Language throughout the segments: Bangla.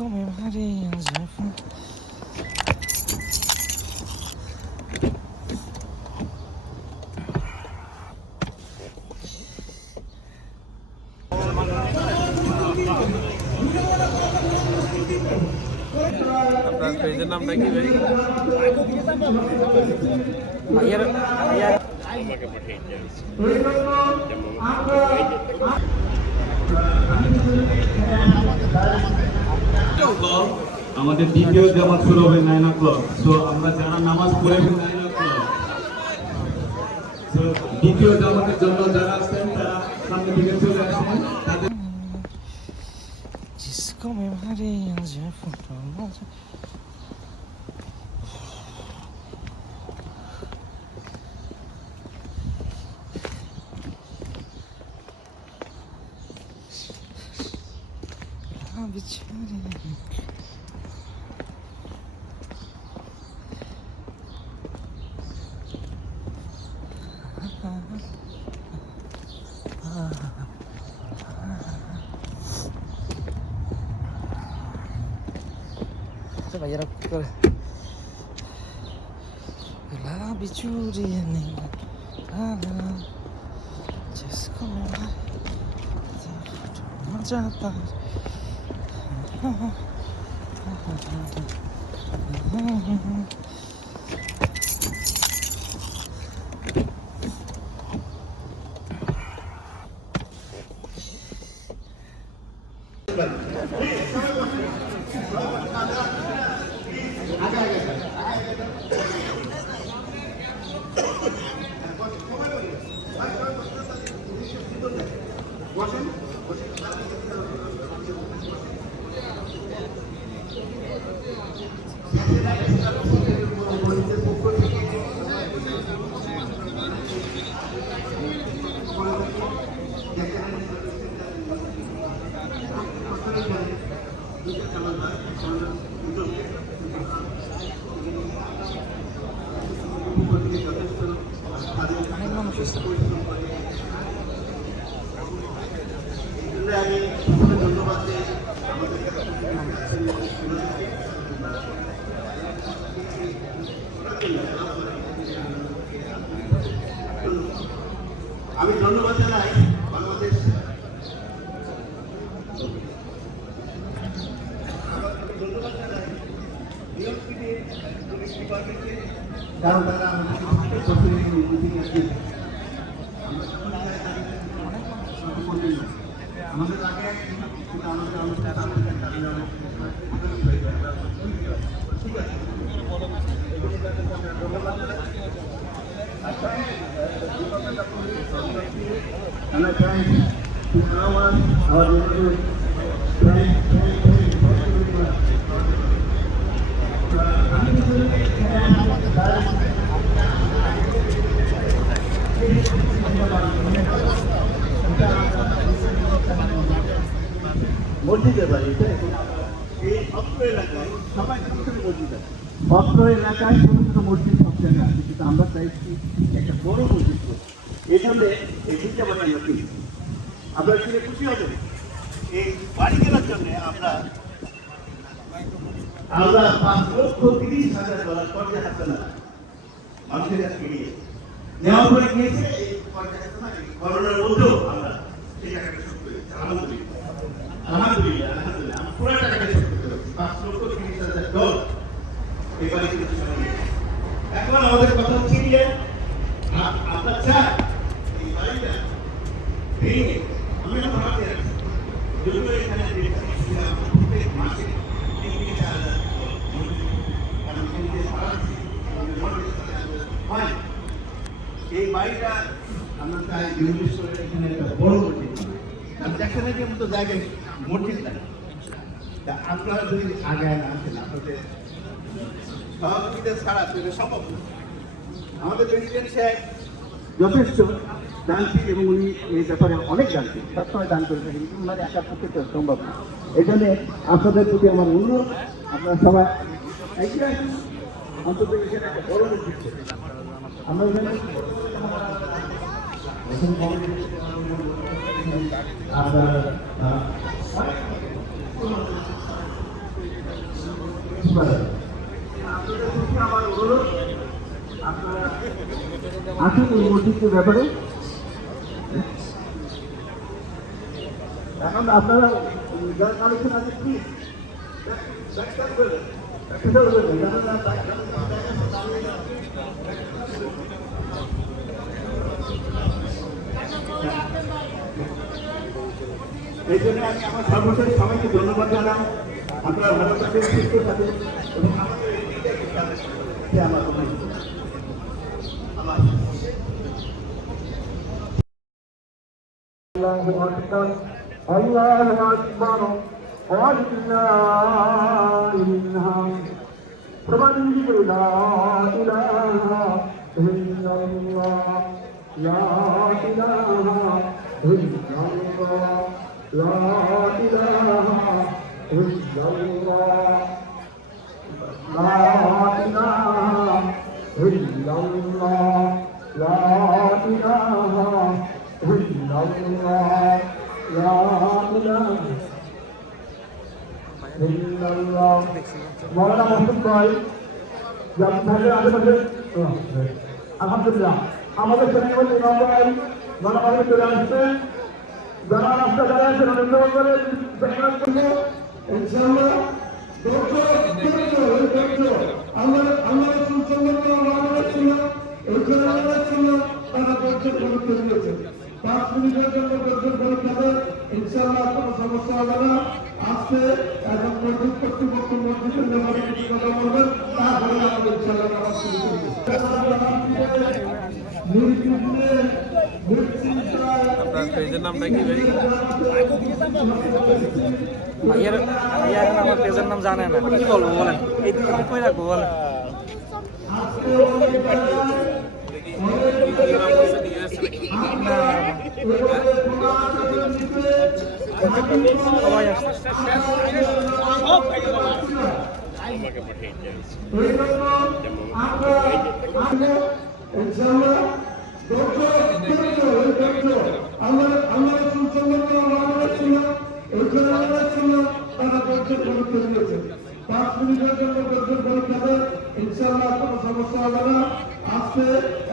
come Maria Zephyr. আপনার পেজের নামটা কি ভাই? আমাকে পাঠিয়ে দেন। আমাদের দ্বিতীয় জামাত শুরু হবে 9 o'clock। সো আমরা যারা নামাজ পড়ে 9 o'clock, সো দ্বিতীয় জামাতের জন্য যারা আসছেন তারা সামনে দিকে চলে আসেন। তাদের Come Maria Zephyr. Vai era la bichuri ne la just come on jata আমি ধন্যবাদ জানাই বাংলাদেশ কারণ তারা আমাদের আগে ঠিক আছে and I thank to our neighbors, মসজিদের বাড়িতে এই অত্র এলাকায় সবাই ছোট মসজিদ আছে। অত্র এলাকায় ছোট ছোট মসজিদ সব জায়গায় আছে, কিন্তু আমরা চাইছি একটা বড় মসজিদ করছি। এই জন্য এই দুইটা বাড়ি আমরা কিনি। আপনারা শুনে খুশি হবেন, এই বাড়ি কেনার জন্য আমরা 5,30,000 কর্জা হাসানা মানুষের কাছে নিয়ে নেওয়ার পরে গিয়েছে। এই কর্জা হাসানা করোনার মধ্যেও আমরা সেই টাকাটা শোধ করেছি। আলহামদুলিল্লাহ আমরা পুরো টাকাটা শোধ করতে পারছি। $5,30,000 এই বাড়ি কিনতে পারি। এখন আমাদের কথা হচ্ছে গিয়ে আমরা চাই এই বাড়িটা ভেঙে আমি একটা ভাবতে রাখছি, যদিও এখানে প্রত্যেক মাসে 3,000 হয়। এই বাড়িটা আমরা চাই এখানে একটা বড় মসজিদ, যেখানে যে মতো জায়গায় মসজিদ থাকে। তা আপনারা যদি আগায় না আসেন, আপনাদের সহযোগিতা ছাড়া সেটা সম্ভব না। আমাদের প্রেসিডেন্ট সাহেব যথেষ্ট দানশীল এবং উনি এই ব্যাপারে অনেক দানশীল, সবসময় দান করে থাকেন, কিন্তু ওনার একার পক্ষে তো সম্ভব না। এই জন্য আপনাদের প্রতি আমার অনুরোধ, আপনারা সবাই এগিয়ে আসুন, অন্তত এখানে একটা বড় মসজিদ করতে। আমরা এখানে কিছু পারে আপনাদের প্রতি আমার অনুরোধ আপনারা আসুন এই মসজিদের ব্যাপারে। এখন আপনারা যারা কালেকশন আছে প্লিজ এই জন্য আমি আমার সর্বশেষ সবাইকে ধন্যবাদ জানাই। আপনারা ভালো থাকবেন, সুস্থ থাকবেন এবং আমাদের এই দিকটাকে আমার الله أكبر ولله الحمد لا إله إلا الله لا إله إلا الله لا إله إلا الله لا إله إلا الله لا إله إلا الله لا إله إلا الله মৌলানা মহসিন ভাই জাতীয় আশেপাশে আলহামদুলিল্লাহ আমাদের শরীফ ইমাম ভাই মৌলানা চলে আসছে। যারা রাস্তা দাঁড়িয়ে আছেন ধন্যবাদ করে ইনশাআল্লাহ আল্লাহ ছিল তারা পরিচয় পরীক্ষা দিয়েছে 5 মিনিটের জন্য পরিচয় পরীক্ষা দেয় ইনশাআল্লাহ কোনো সমস্যা হবে না। আজকে এখন মসজিদ কর্তৃপক্ষ মসজিদের ব্যাপারে কিছু কথা বলবেন, তারপরে আমাদের ইনশাআল্লাহ নামাজ শুরু করব। আপনার পেজের নামটা কি ভাই? ভাইয়ার ভাইয়া এখন আমার পেজের নাম জানে না, কি বলবো বলেন, এই দিকে কই রাখবো বলেন। সবাই আসছে আমাকে পাঠিয়ে দেন। ইনশাআল্লাহ কোনো সমস্যা হবে না। আজকে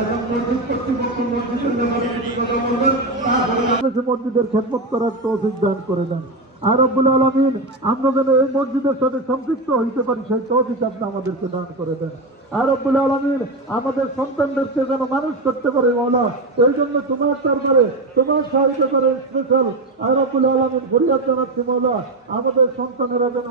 এখন মসজিদ কর্তৃপক্ষ মসজিদের ব্যাপারে কিছু কথা বলবেন, তারপরে মসজিদের খেদমত করার তৌফিক দান করে দেন। আর রব্বুল আলামিন আমরা যেন এই মসজিদের সাথে সম্পৃক্ত হইতে পারি সেই তৌফিক আপনি আমাদেরকে দান করে দেন। আর রব্বুল আলামিন আমাদের সন্তানদেরকে যেন মানুষ করতে পারে মওলা, এই জন্য তোমার দরবারে তোমার সাহায্য করে স্পেশাল আর রব্বুল আলামিন ফরিয়াদ জানাচ্ছি মওলা, আমাদের সন্তানেরা যেন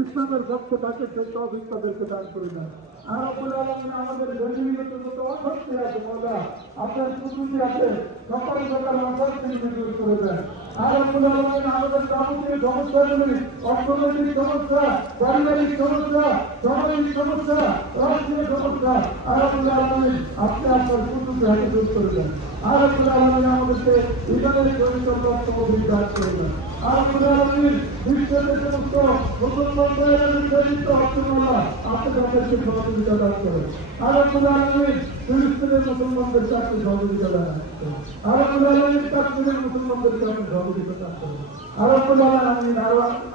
ইসলামের পক্ষে থাকে সেই তৌফিক তাদেরকে দান করে দেন। আর রব্বুল আলামিন আমাদের গরিবের যত অশান্তি আছে মওলা, আপনার কুদরতি আছে সকল প্রকার অশান্তি দূর করে দেন। আর রব্বুল আলামিন আমাদের যাবতীয় সমস্যাগুলি, অর্থনৈতিক সমস্যা, পারিবারিক সমস্যা, সামাজিক সমস্যা, রাষ্ট্রীয় সমস্যা, আর রব্বুল আলামিন আপনি আপনার কুদরতি হাতে দূর করে দেন। আর রব্বুল আলামিন আমাদেরকে ইমানের জড়িত তৌফিক দান করে দেন। আর রব্বুল আলামিন বিশ্বের যে সমস্ত মুসলমান ভাইয়েরা নির্যাতিত হচ্ছে মওলা, আপনি তাদেরকে সহযোগিতা দান করেন। আর রব্বুল আলামিন ফিলিস্তিনের মুসলমানদেরকে আপনি সহযোগিতা দান করেন। আর রব্বুল আলামিন কাশ্মীরের মুসলমানদেরকে আপনি সহযোগিতা দান করেন। আর রব্বুল আলামিন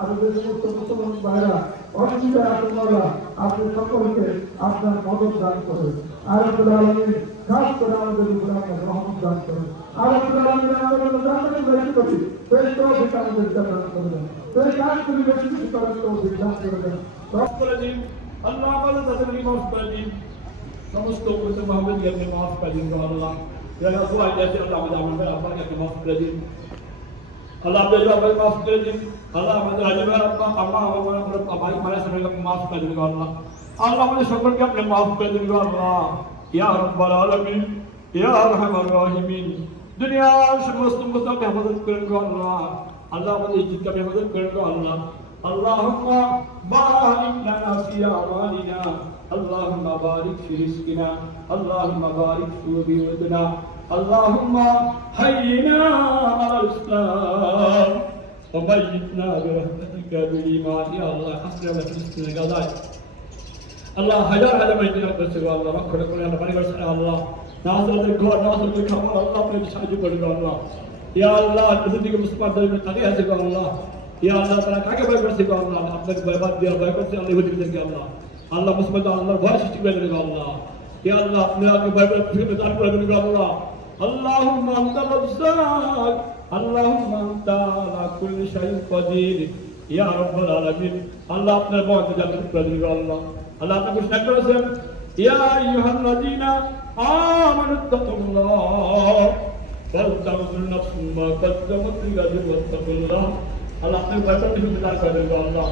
আমাদের সমস্ত মুসলমান ভাইয়েরা অসুবিধা আছে মওলা, আপনি সকলকে আপনার মদত দান করেন। আর রব্বুল আলামিন খাস করে আমাদের উপরে আপনার রহমত দান করেন। আর রব্বুল আলামিন আমাদের জান্নাতে যাইতে পারি সেই তৌফিক আমাদেরকে দান করে দেন। সেই কাজগুলি বেশি বেশি করার তৌফিক দান করে দেন। আল্লাহ আমাদের তাদেরকে মাফ করে দিন, সমস্ত মুসলমানদেরকে মাফ করে দিন আল্লাহ। যারা দোয়া দিয়েছে আল্লাহ আমাদের আপনাকে মাফ করে দিন। আল্লাহ আপনাদের আমাদের মাফ করে দিন। আল্লাহ আমাদের আজমের আল্লাহ আমাদের ভাই ভাইয়ের সবাইকে মাফ করে দিন আল্লাহ। আল্লাহ আমাদের সকলকে আপনি মাফ করে দিন আল্লাহ। ইয়া রাব্বাল আলামিন, ইয়া আরহামার রাহিমিন, দুনিয়ার সমস্ত মুসলমানকে হেফাজত করেন আল্লাহ। আল্লাহ আমাদের ইজ্জতকে হেফাজত করেন আল্লাহ। আল্লাহুম্মা বারিক লানা ফি আমালিনা, আল্লাহুম্মা বারিক ফি রিজকিনা, আল্লাহুম্মা বারিক ফি বিয়ুতিনা, আল্লাহুম্মা হাইয়িনা আলাল ইসলাম ওয়া বায়্যিতনা বিরহমাতিকা বিল ঈমান। ইয়া আল্লাহ হাসরানা ফিলিস্তিনের গাজায় আল্লাহ হাজার হাজার মাইতির করেছে আল্লাহ, রক্ষা করে আল্লাহ পরিবার সাথে আল্লাহ নামাজের ঘর নামাজের খাবার আল্লাহ আপনি সাহায্য করবেন আল্লাহ। ইয়া আল্লাহ দুদিকে মুসলমানদের তাকিয়ে আছে আল্লাহ, ইয়া আল্লাহ তারা কাকে ভয় করছে গো আল্লাহ আপনাকে ভয় বাদ দিয়ে ভয় করছে আল্লাহ ইহুদিদেরকে আল্লাহ আল্লাহ মুসলমান আল্লাহর ভয় সৃষ্টি করে দেবে আল্লাহ ইয়া আল্লাহ আপনাকে ভয় করে পৃথিবীতে দান করে দেবে আল্লাহ আল্লাহুম্মা আনতা রাজ্জাক আল্লাহুম্মা আনতা আলা কুল্লি শাইইন কাদির ইয়া রাব্বাল আলামিন আল্লাহ আপনার বন্ধ জান্নাত করে দিবে আল্লাহ আল্লাহ আপনি ঘোষণা করেছেন ইয়া আইয়ুহাল্লাযীনা আমানু তাকুল্লাহ ওয়াল তানজুর নাফসুম মা কদ্দামাত লিগাদিন ওয়াত্তাকুল্লাহ আল্লাহ আপনি ভয় করতে শুধু দান করে দেবে আল্লাহ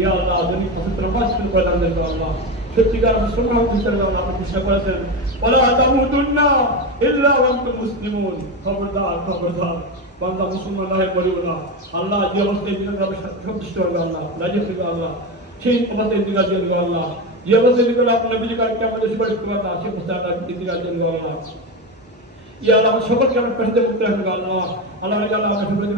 ইয়া আল্লাহ আপনি পবিত্র মাসকে করে দান দেবে আল্লাহ সত্যিকার মুসলমান হতে আল্লাহ আপনি ঘোষণা করেছেন ওয়ালা তামুতুন্না ইল্লা ওয়া আনতুম মুসলিমুন খবরদার বান্দা মুসলমান না হয়ে পড়িও না আল্লাহ যে অবস্থায় দিন আমরা সন্তুষ্ট হবে আল্লাহ রাজি হবে আল্লাহ সেই অবস্থায় দিন রাজি হবে আল্লাহ যে অবস্থায় দিন আপনার বিজয় কার্যকে আমাদের সুপারিশ করবে আল্লাহ সেই অবস্থায় আমরা দিন রাজি হবে আল্লাহ ইয়া আল্লাহ সকলকে আমরা পেশাতে মুক্ত রাখবে আল্লাহ আল্লাহ আল্লাহ আমরা সুপারিশ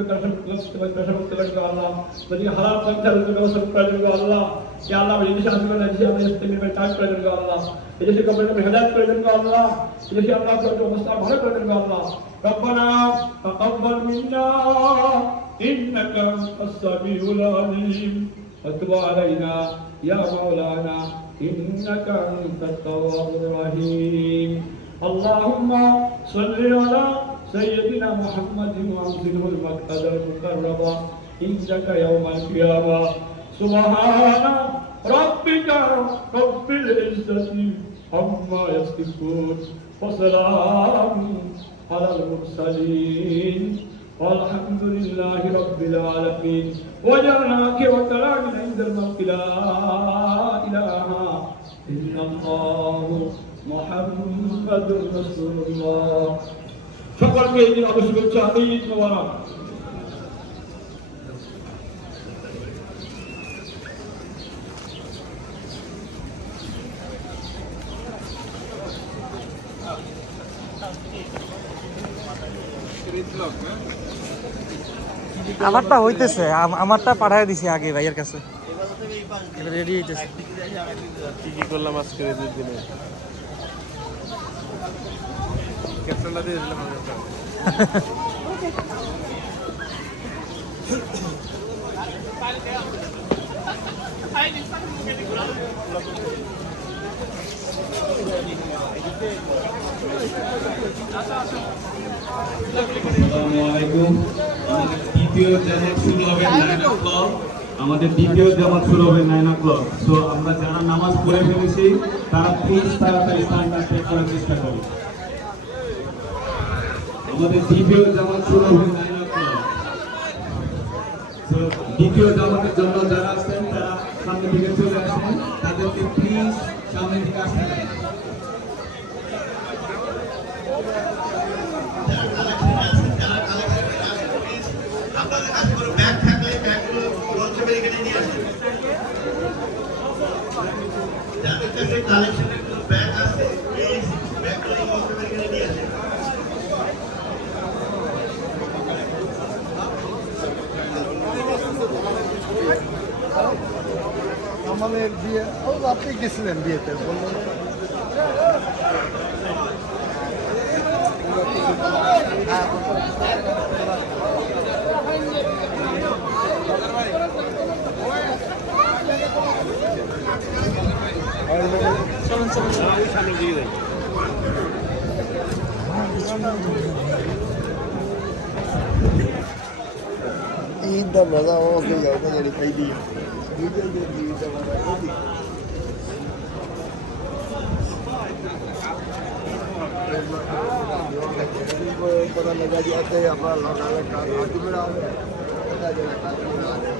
করতে পেশা মুক্ত রাখবে আল্লাহ যদি হালাল পন্থার ব্যবস্থা করে দেবে আল্লাহ ইয়া আল্লাহ এই দেশে আসবে না দেশে আমাদের ইসলামের কাজ করে দেবে আল্লাহ এই দেশে কবরকে হেদায়েত করে দেবে আল্লাহ এই দেশে আল্লাহ অবস্থা ভালো করে দেবে আল্লাহ ربنا تقبل منا إنك أنت السميع العليم وتب علينا يا مولانا إنك أنت التواب الرحيم اللهم صل على سيدنا محمد وأنزله المقعد المقرب عندك يوم القيامة سبحان ربك رب العزة عما يصفون وسلام على المرسلين والحمد لله رب العالمين وجعلناك وتراك عند الموت لا إله إلا الله محمد رسول الله شكرا جزيلا أبو شكر شهيد مبارك আমারটা হইতেছে আমারটা পাঠায় দিছি আগে ভাইয়ের কাছে এবার রেডি হইতেছে কি কি করলাম আজকে এই দুদিনে ক্যাপ্টেনটা দিয়ে দিলাম আসসালামু আলাইকুম আমাদের দ্বিতীয় জামাত শুরু হবে 9 o'clock সো আমরা যারা নামাজ পড়ে ফেলেছি তারা প্লিজ তাড়াতাড়ি স্থানটা ত্যাগ করার চেষ্টা করি আমাদের দ্বিতীয় জামাত শুরু হবে 9 o'clock সো দ্বিতীয় জামাতের জন্য যারা আসছেন তারা সামনে দিকে চলে আসেন তাদেরকে প্লিজ সামনে দিকে আসতে দিন আমাদের বিয়ে আপনি গেছিলেন বিয়েতে বললেন সামনের দিকে যাই Ainda mais a onda e a onda ele cai de para लगा जाते हैं अपना लगा लगा आदमी में आ गया पता चला आदमी में आ गया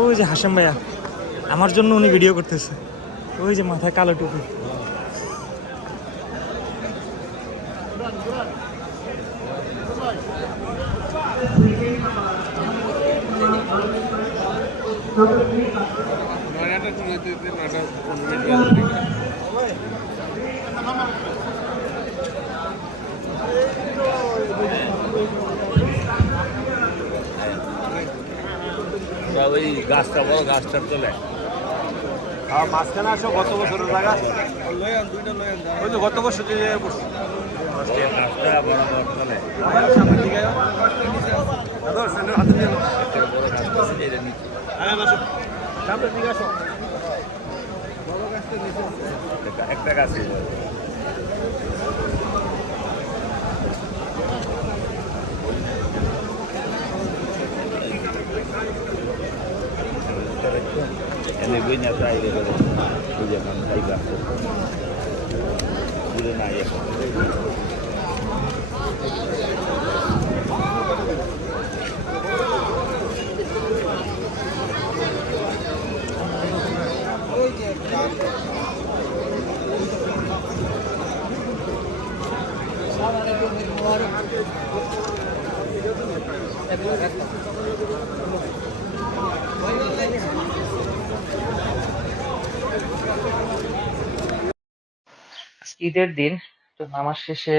ওই যে হাশেম ভাইয়া আমার জন্য উনি ভিডিও করতেছে ওই যে মাথায় কালো টুপি নয়টা চুরিতে 9টা 15 মিনিট ওই গাছটা বড় গাছটার তলে মাঝখানে আসো গত বছরের জায়গা ওই তো গত বছর যে পড়ছি গাছটা বরাবর তলে সামনের দিকে হাতে দিয়ে সামনের দিকে আসো একটা গাছে Ini punya saya itu jangan saya gak udah naik ঈদের দিন তো নামাজ শেষে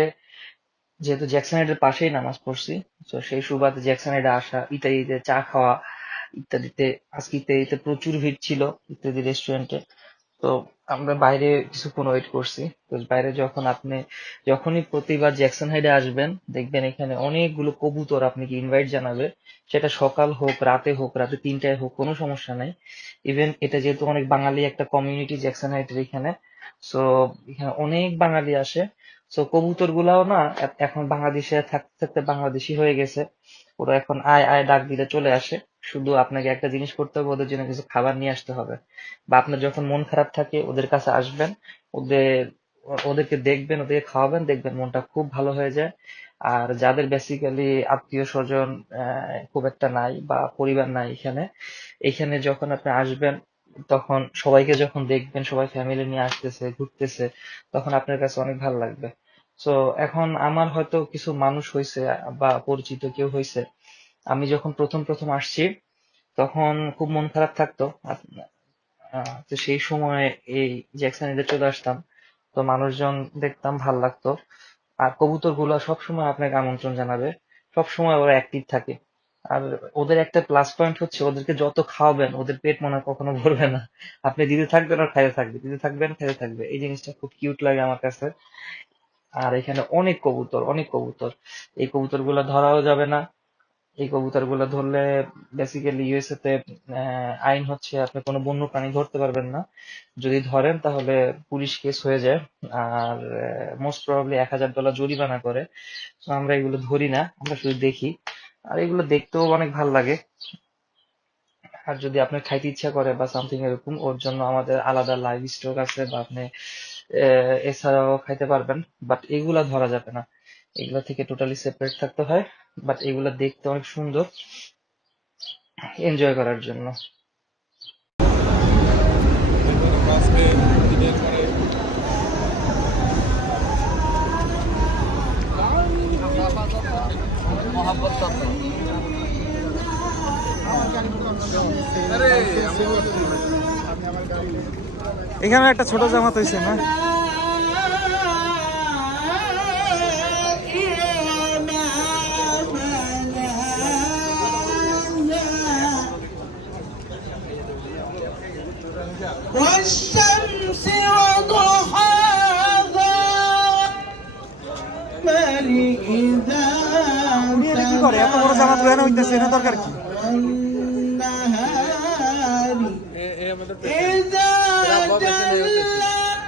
যেহেতু জ্যাকসন হাইটের পাশেই নামাজ পড়ছি, তো সেই সুবাদে জ্যাকসন হাইটে আসা, ইত্যাদিতে চা খাওয়া ইত্যাদিতে। আজকে ইত্যাদিতে প্রচুর ভিড় ছিল ইত্যাদি রেস্টুরেন্টে। তো আমরা বাইরে কিছুক্ষণ ওয়েট করছি। তো বাইরে যখনই প্রতিবার জ্যাকসন হাইডে আসবেন, দেখবেন এখানে অনেকগুলো কবুতর আপনাকে ইনভাইট জানাবে। সেটা সকাল হোক, রাতে হোক, রাতে 3টায় হোক, কোনো সমস্যা নাই। ইভেন এটা যেহেতু অনেক বাঙালি একটা কমিউনিটি জ্যাকসন হাইটের এখানে, সো এখানে অনেক বাঙালি আসে। সো কবুতর গুলাও না এখন বাংলাদেশে থাকতে থাকতে বাংলাদেশি হয়ে গেছে। ওরা এখন আয় আয় ডাক দিলে চলে আসে। শুধু আপনাকে একটা জিনিস করতে হবে, ওদের জন্য কিছু খাবার নিয়ে আসতে হবে। বা আপনার যখন মন খারাপ থাকে ওদের কাছে আসবেন, ওদেরকে দেখবেন, ওদেরকে খাওয়াবেন, দেখবেন মনটা খুব ভালো হয়ে যায়। আর যাদের বেসিক্যালি আত্মীয় স্বজন খুব একটা নাই বা পরিবার নাই এখানে যখন আপনি আসবেন, তখন সবাইকে যখন দেখবেন, সবাই ফ্যামিলি নিয়ে আসতেছে, ঘুরতেছে, তখন আপনার কাছে অনেক ভালো লাগবে। সো এখন আমার হয়তো কিছু মানুষ হয়েছে বা পরিচিত কেউ হয়েছে, আমি যখন প্রথম প্রথম আসছি তখন খুব মন খারাপ থাকতো। তো সেই সময় এই জ্যাকসনে চলে আসতাম, তো মানুষজন দেখতাম ভাল লাগতো। আর কবুতর গুলা সবসময় আপনাকে আমন্ত্রণ জানাবে, সবসময় ওরা অ্যাক্টিভ থাকে। আর ওদের একটা প্লাস পয়েন্ট হচ্ছে, ওদেরকে যত খাওয়াবেন ওদের পেট মনে হয় কখনো ভরবে না। আপনি দিতে থাকবেন আর খাইতে থাকবে, দিতে থাকবেন খাইতে থাকবে। এই জিনিসটা খুব কিউট লাগে আমার কাছে। আর এখানে অনেক কবুতর, অনেক কবুতর। এই কবুতর গুলা ধরাও যাবে না। এই কবুতর গুলা ধরলে বেসিক্যালি ইউএসএ তে আইন হচ্ছে আপনি কোনো বন্য প্রাণী ধরতে পারবেন না। যদি ধরেন তাহলে পুলিশ কেস হয়ে যায়, আর মোস্ট প্রবাবলি $1000 জরিমানা করে। তো আমরা এগুলো ধরি না, আমরা শুধু দেখি। আর এগুলো দেখতেও অনেক ভালো লাগে। আর যদি আপনার খাইতে ইচ্ছা করে বা সামথিং এরকম, ওর জন্য আমাদের আলাদা লাইভ স্টক আছে, বা আপনি এছাড়াও খাইতে পারবেন। বাট এগুলা ধরা যাবে না, এগুলা থেকে টোটালি সেপারেট থাকতে হয়। বাট এগুলা দেখতে অনেক সুন্দর, এনজয় করার জন্য। এখানে একটা ছোট জামাত হয়েছে না? والشمس وضحاها إذا কি করে এত বড় জামাত লয়ে হইতেছে, এটা দরকার কি?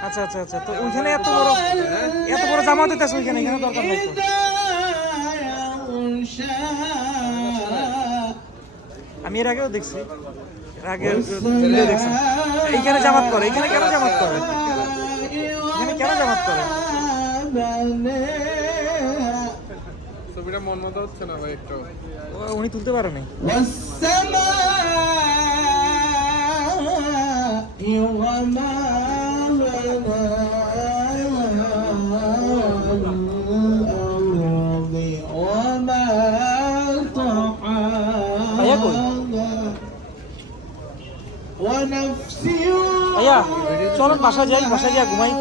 আচ্ছা আচ্ছা আচ্ছা, তো ওইখানে এত বড় জামাত হইতেছে, ওইখানে এখানে দরকার নাই তো। আমি এর আগেও দেখছি, দেখছি এইখানে জামাত করে। এখানে কেন জামাত করে? এখানে কেন জামাত করে? ছবিটা মন মতো হচ্ছে না ভাই, একটু উনি তুলতে পারে নাই। ভাইয়া চলুন বাসা যাই, বাসায় যা ঘুমাই।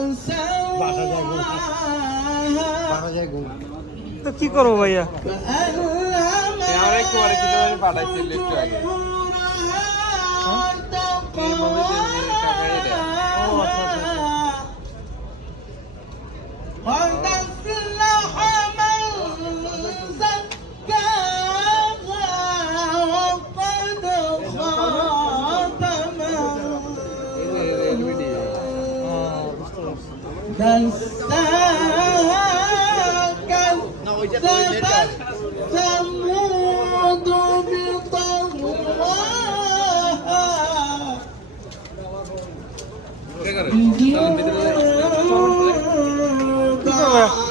তো কি করবো ভাইয়া? আমার একটু পাঠাইছিল একটু আগে। قد أفلح من زكاها وقد خاب من دساها